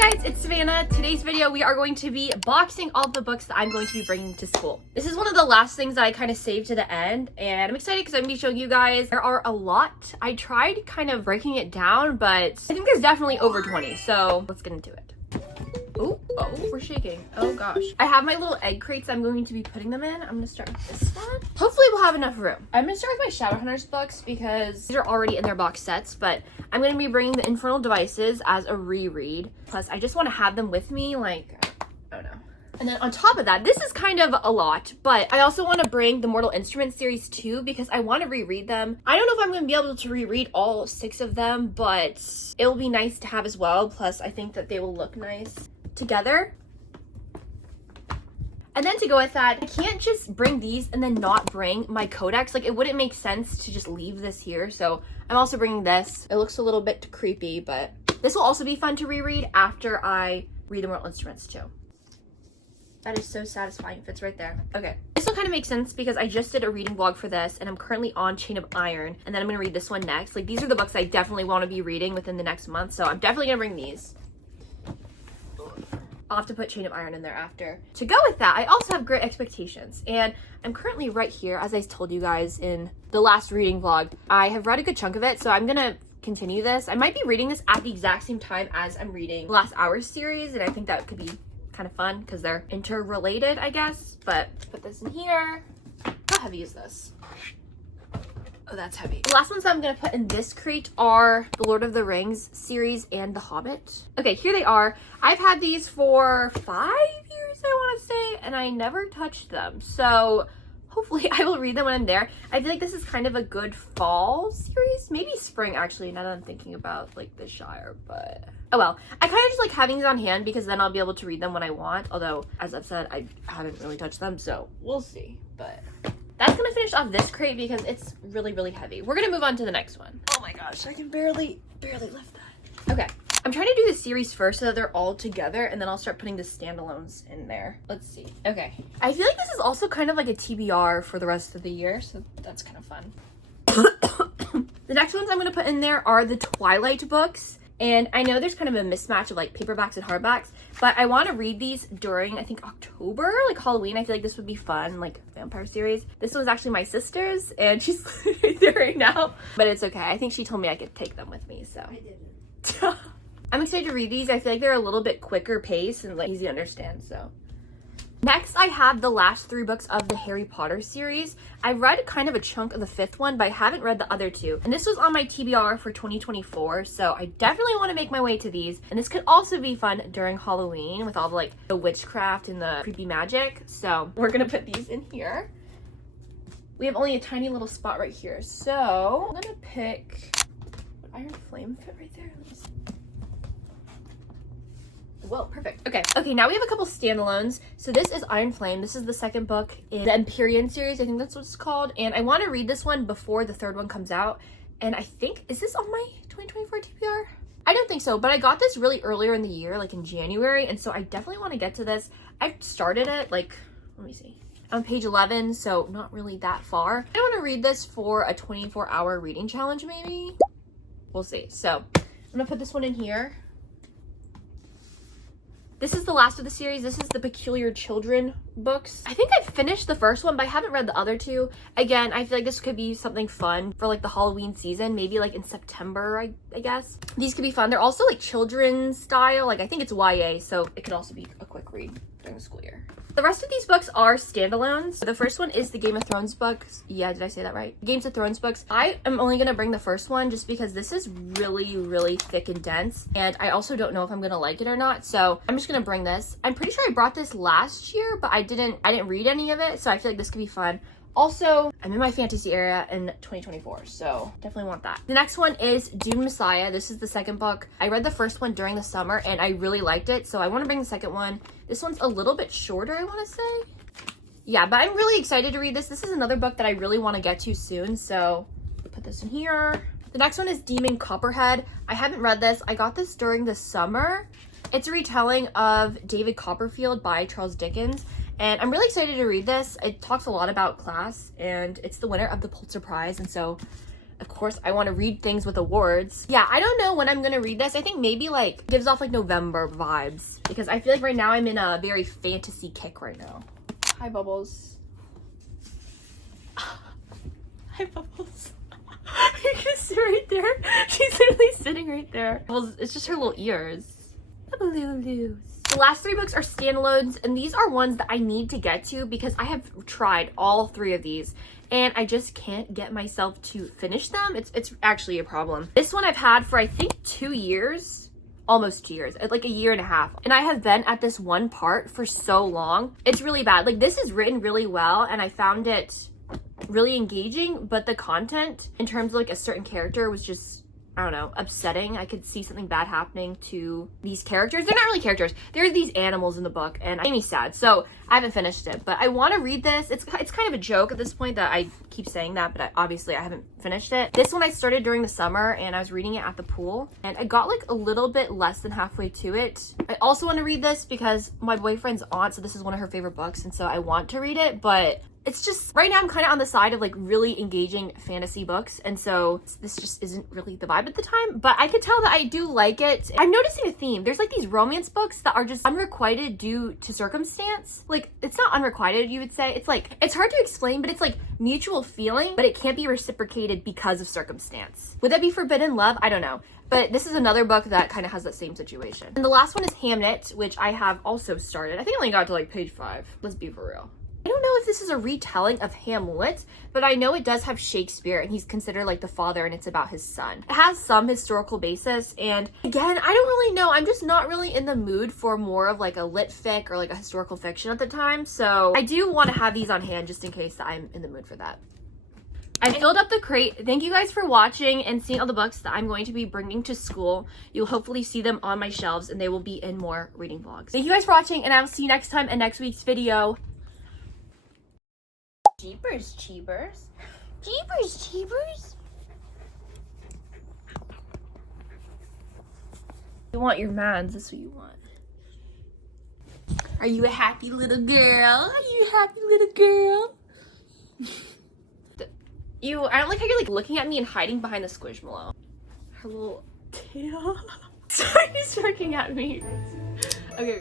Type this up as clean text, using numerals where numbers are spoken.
guys, it's Savannah. Today's video we are going to be boxing all the books that I'm going to be bringing to school. This is one of the last things that I kind of saved to the end, and I'm excited because I'm going to be showing you guys. There are a lot. I tried kind of breaking it down, but I think there's definitely over 20, so let's get into it. Oh, we're shaking. Oh gosh. I have my little egg crates I'm going to be putting them in. I'm going to start with this one. Hopefully we'll have enough room. I'm going to start with my Shadowhunters books because these are already in their box sets, but I'm going to be bringing the Infernal Devices as a reread. Plus, I just want to have them with me, like, I don't know. And then on top of that, this is kind of a lot, but I also want to bring the Mortal Instruments series too because I want to reread them. I don't know if I'm going to be able to reread all 6 of them, but it'll be nice to have as well. Plus, I think that they will look nice together. And then to go with that, I can't just bring these and then not bring my codex. Like, it wouldn't make sense to just leave this here. So I'm also bringing this. It looks a little bit creepy, but this will also be fun to reread after I read the Mortal Instruments too. That is so satisfying. It fits right there. Okay. This will kind of make sense because I just did a reading vlog for this and I'm currently on Chain of Iron, and then I'm going to read this one next. Like, these are the books I definitely want to be reading within the next month. So I'm definitely going to bring these. I'll have to put Chain of Iron in there after. To go with that, I also have Great Expectations, and I'm currently right here, as I told you guys in the last reading vlog. I have read a good chunk of it, so I'm gonna continue this. I might be reading this at the exact same time as I'm reading the Last Hours series, and I think that could be kind of fun because they're interrelated, I guess. But put this in here. How heavy is this? Oh, that's heavy. The last ones that I'm going to put in this crate are the Lord of the Rings series and The Hobbit. Okay, here they are. I've had these for 5 years, I want to say, and I never touched them. So hopefully I will read them when I'm there. I feel like this is kind of a good fall series. Maybe spring, actually, now that I'm thinking about, like, the Shire, but oh well. I kind of just like having these on hand because then I'll be able to read them when I want. Although, as I've said, I haven't really touched them, so we'll see. But that's gonna finish off this crate because it's really, really heavy. We're gonna move on to the next one. Oh my gosh, I can barely lift that. Okay, I'm trying to do the series first so that they're all together, and then I'll start putting the standalones in there. Let's see. Okay, I feel like this is also kind of like a TBR for the rest of the year, so that's kind of fun. The next ones I'm gonna put in there are the Twilight books. And I know there's kind of a mismatch of like paperbacks and hardbacks, but I want to read these during, I think, October, like Halloween. I feel like this would be fun, like vampire series. This was actually my sister's and she's right there right now, but it's okay. I think she told me I could take them with me, so. I didn't. I'm excited to read these. I feel like they're a little bit quicker pace and like easy to understand, so. Next, I have the last 3 books of the Harry Potter series. I read kind of a chunk of the 5th one, but I haven't read the other 2. And this was on my TBR for 2024, so I definitely want to make my way to these. And this could also be fun during Halloween with all the, like, the witchcraft and the creepy magic. So we're going to put these in here. We have only a tiny little spot right here. So I'm going to pick... Would Iron Flame fit right there? Let me see. Whoa, perfect. Okay, now we have a couple standalones. So this is Iron Flame. This is the second book in the Empyrean series. I think that's what it's called. And I want to read this one before the 3rd one comes out. And I think, is this on my 2024 TBR? I don't think so, but I got this really earlier in the year, like in January. And so I definitely want to get to this. I started it, like, let me see, on page 11, so not really that far. I want to read this for a 24-hour reading challenge, maybe. We'll see. So I'm going to put this one in here. This is the last of the series. This is the Peculiar Children books. I think I finished the first one, but I haven't read the other 2. Again, I feel like this could be something fun for like the Halloween season, maybe like in September, I guess. These could be fun. They're also like children's style. Like, I think it's YA, so it could also be a quick read during the school year. The rest of these books are standalones. The first one is the Game of Thrones books. Yeah, did I say that right? Games of Thrones books. I am only going to bring the first one just because this is really, really thick and dense. And I also don't know if I'm going to like it or not. So I'm just going to bring this. I'm pretty sure I brought this last year, but I didn't read any of it. So I feel like this could be fun. Also, I'm in my fantasy area in 2024, so definitely want that. The next one is Dune Messiah. This is the second book. I read the first one during the summer and I really liked it, so I want to bring the second one. This one's a little bit shorter, I want to say. Yeah, but I'm really excited to read this. This is another book that I really want to get to soon, so put this in here. The next one is Demon Copperhead. I haven't read this. I got this during the summer. It's a retelling of David Copperfield by Charles Dickens. And I'm really excited to read this. It talks a lot about class, and it's the winner of the Pulitzer Prize, and so of course, I want to read things with awards. Yeah, I don't know when I'm gonna read this. I think maybe like gives off like November vibes because I feel like right now I'm in a very fantasy kick right now. Hi, Bubbles. Hi, Bubbles. You can see right there. She's literally sitting right there. Well, it's just her little ears. The last 3 books are standalones, and these are ones that I need to get to because I have tried all 3 of these and I just can't get myself to finish them. It's actually a problem. This one I've had for I think 2 years, almost 2 years, like a year and a half. And I have been at this one part for so long. It's really bad. Like this is written really well and I found it really engaging, but the content in terms of like a certain character was just, I don't know, upsetting. I could see something bad happening to these characters. They're not really characters. They're these animals in the book, and it made me sad. So I haven't finished it, but I want to read this. It's kind of a joke at this point that I keep saying that, but obviously I haven't finished it. This one I started during the summer, and I was reading it at the pool, and I got like a little bit less than halfway to it. I also want to read this because my boyfriend's aunt, so this is one of her favorite books, and so I want to read it, but it's just right now I'm kind of on the side of like really engaging fantasy books, and so this just isn't really the vibe at the time, but I could tell that I do like it. I'm noticing a theme. There's like these romance books that are just unrequited due to circumstance. Like it's not unrequited, you would say. It's like, it's hard to explain, but it's like mutual feeling, but it can't be reciprocated because of circumstance. Would that be forbidden love? I don't know. But this is another book that kind of has that same situation. And the last one is Hamnet, which I have also started. I think I only got to like page 5. Let's be for real. I don't know if this is a retelling of Hamlet, but I know it does have Shakespeare and he's considered like the father and it's about his son. It has some historical basis, and again, I don't really know. I'm just not really in the mood for more of like a lit fic or like a historical fiction at the time. So I do want to have these on hand just in case that I'm in the mood for that. I filled up the crate. Thank you guys for watching and seeing all the books that I'm going to be bringing to school. You'll hopefully see them on my shelves and they will be in more reading vlogs. Thank you guys for watching, and I will see you next time in next week's video. Jeepers cheepers. Jeepers cheepers. You want your mans, that's what you want. Are you a happy little girl? Are you a happy little girl? I don't like how you're like looking at me and hiding behind the Squishmallow. Her little tail. Sorry, he's looking at me. Okay.